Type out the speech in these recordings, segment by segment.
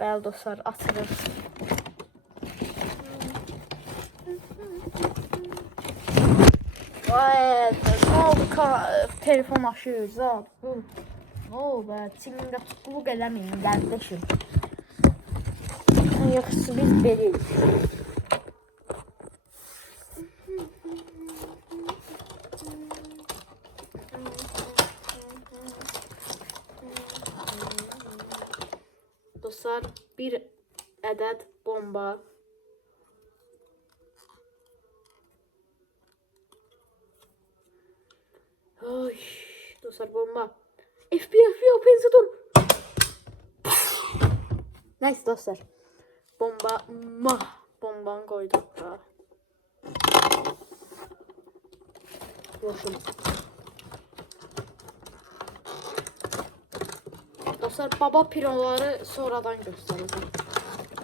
Bəli dostlar, açırıq. Vay, ne oldu telefon aşırız ha. Ne oldu? Çimimdə tutquluq eləməyin, qardaşım. Yoxsa biz belirik. Dostlar, bir ədəd bomba. Ay, dostlar, bomba. FBI opensator. Neyse dostlar. Bombanı koyduk da. Boşum. Dostlar, baba piroları sonradan göstereceğim.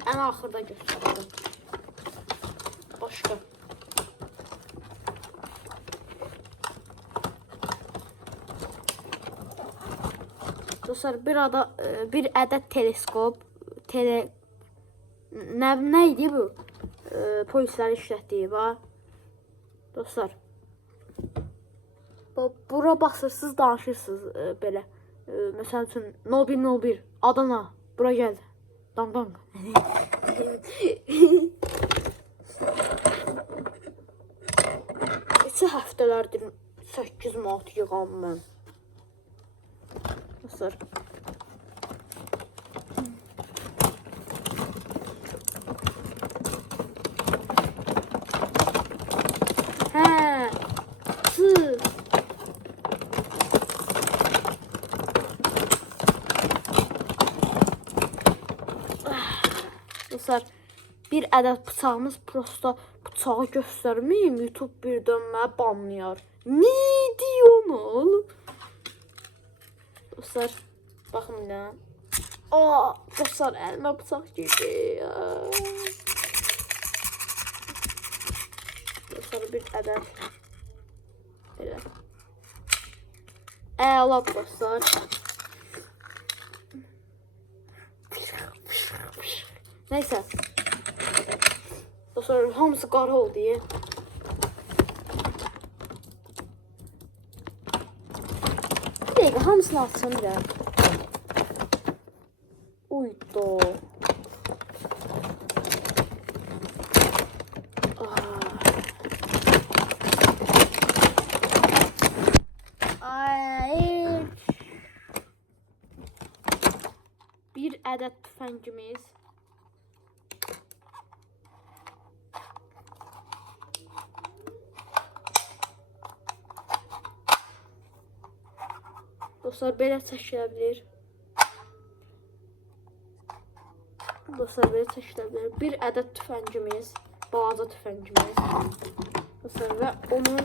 En ahırda göstereceğim. Başka. Dostlar, bir adet teleskop, neydi bu? Polisler işlətdiyi var. Dostlar, bura basırsınız, danışırsınız belə. Mesela üçün 0101 Adana, bura gəl. Dang. 2 həftələrdir 8 manat yığam mən. Dostlar. Dostlar, bir ədəd bıçağımız, prosta bıçağı göstərməyim, YouTube birdən mənə banlayar. Ne diyorsun oğlum? Dostlar, baxın nə. Dostlar, əlimə bıçaq girdi. Dostlar, bir ədəd. Belə. Əla dostlar. Neyse. Dostlar, hamısı qara oldu ya. Bir dəqiqə, hamısını açsam bir dəqiqə. Uydu. Bir ədəd tüfəngimiz. Dostlar, belə çəkilə bilir. Dostlar, belə çəkilə bilir. Bir ədəd tüfəngimiz, balaca tüfəngimiz. Dostlar, və onun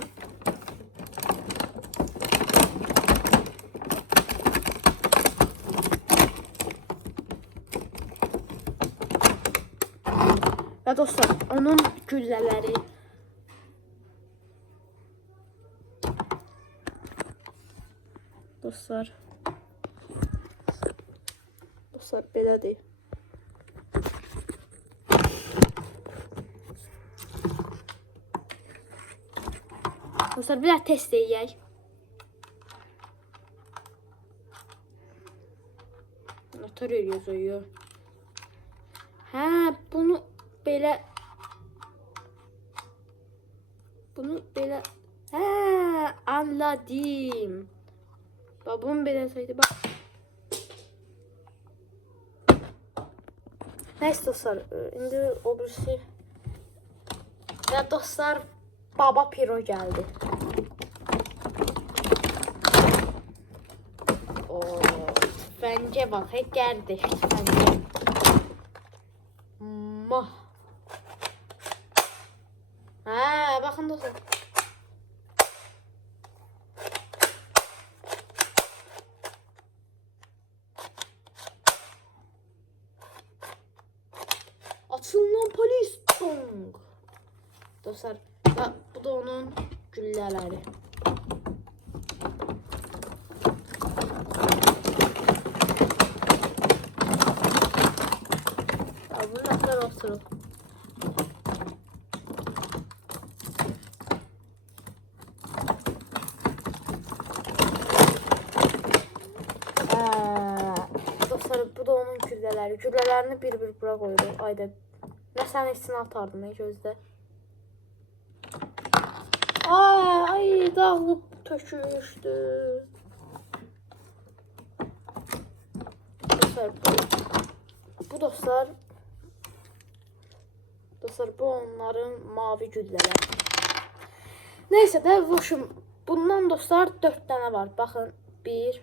və dostlar, onun güllələri. Dostlar, belədir. Dostlar, bir daha test edək. Motor yazıyor. Hə, bunu belə. Hə, anladım. Babam belə saydı, bak. Neyse dostlar, indi o birisi. Və dostlar, baba piro gəldi. Tüfəngə bax, qardaş, tüfəngə. Hə, baxın dostlar. Açılınan polis. Dostlar, bu da onun güllələri. Dostlar oturun. Dostlar bu da onun güllələri. Güllələrini bir-bir bura qoyuruq. Ayda. Nə sən içine atardım gözdə. Ay dağılıb tökülmüşdü. Dostlar bu dostlar bu onların mavi güllələri. Neyse də vuruşum. Bundan dostlar 4 tane var. Baxın 1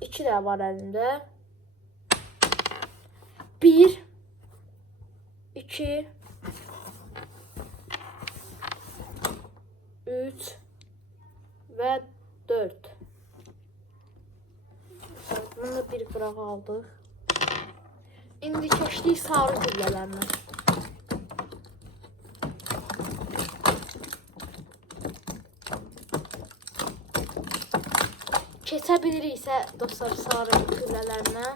2 də var əlində. 1 2 3 ve 4. Bunu da bir qırağa aldıq. İndi keçdik sarı güllələrlə. Keçə biliriksə dostlar sarı güllələrlə.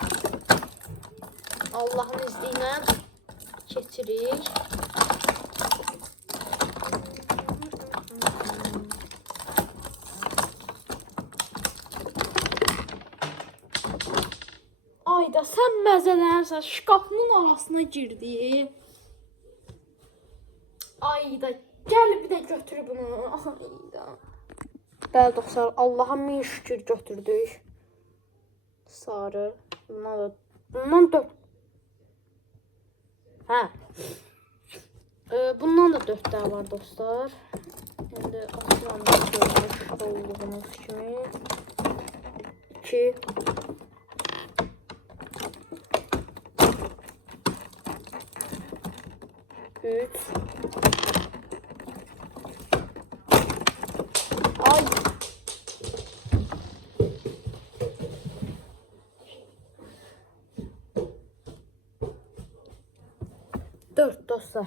Allah'ın izniyle keçirik. Ayda sen məzələnirsən, şkafının arasına girdi. Ayda gel bir de götür bunu. Ayda. Bəli dostlar, Allah'a min şükür götürdük. Sarı. Bundan 4. Hə. Bundan da 4 tane var dostlar. Şimdi atıram görmüş olduğunuz kimi. 2 3 Ay. Dört dostlar.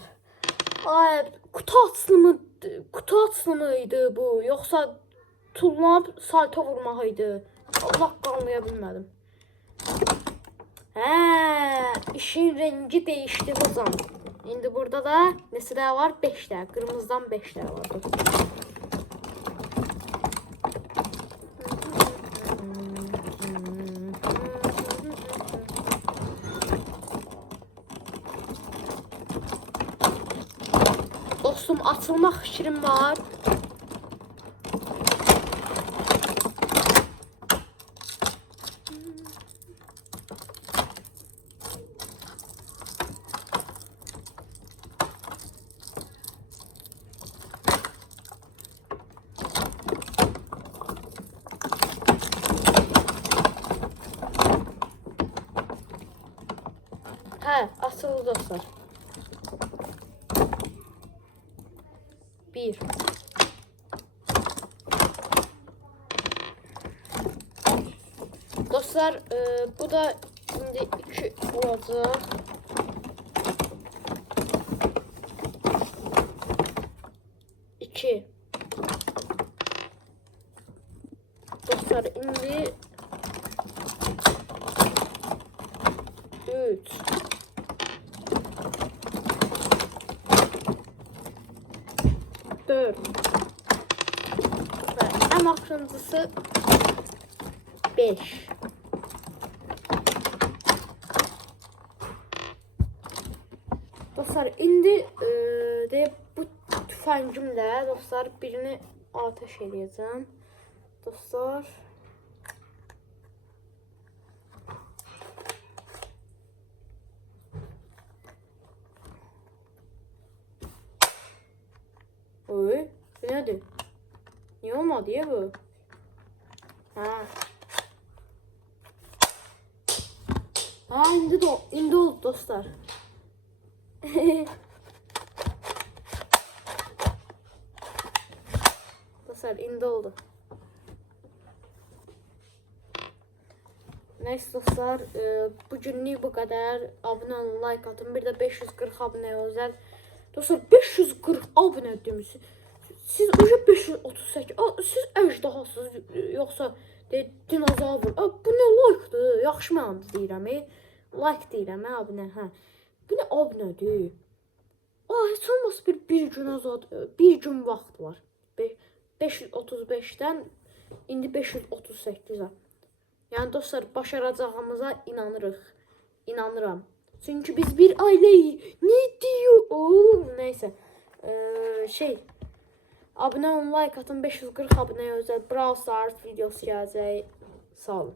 Ay, kutu açılımıydı bu, yoksa tullanıp salto vurmağıydı. Allah anlaya bilmədim. İşin rengi değişti hocam. İndi burada da neçə var? 5 tane. Kırmızıdan 5 tane var. Dostum açılmaq fikrim var. Açıldı dostlar. 1 Dostlar bu da şimdi 2 olacak. Dostlar şimdi 3 4 ve en akırıncısı 5. Dostlar indi de bu tüfəngimlə dostlar birini ateş edeceğim. Dostlar oy, bu nedir? Niye olmadı ya bu? indi oldu dostlar. Dostlar indi oldu. Neyse dostlar, bugünlük bu kadar. Abone olun, like atın. Bir de 540 aboneye özel. Dostlar 540 abone demişsiniz. Siz uca 538. Siz əjdahasınız yoksa dinozavr. Bu ne like'dır? Yaxşı mənada deyirəm. Like deyirəm, abunə. Bu nə abunədir? Heç olmasa bir gün azad, bir gün vaxt var. 535-dən indi 538-ə. Yəni dostlar, başaracağımıza inanırıq. İnanıram. Çünki biz bir ailəyik. Nə diyor oğlum? Neysə. Abunə olun, like atın. 540 abunəyə özəl Brawl Stars videosu gələcək. Sağ olun.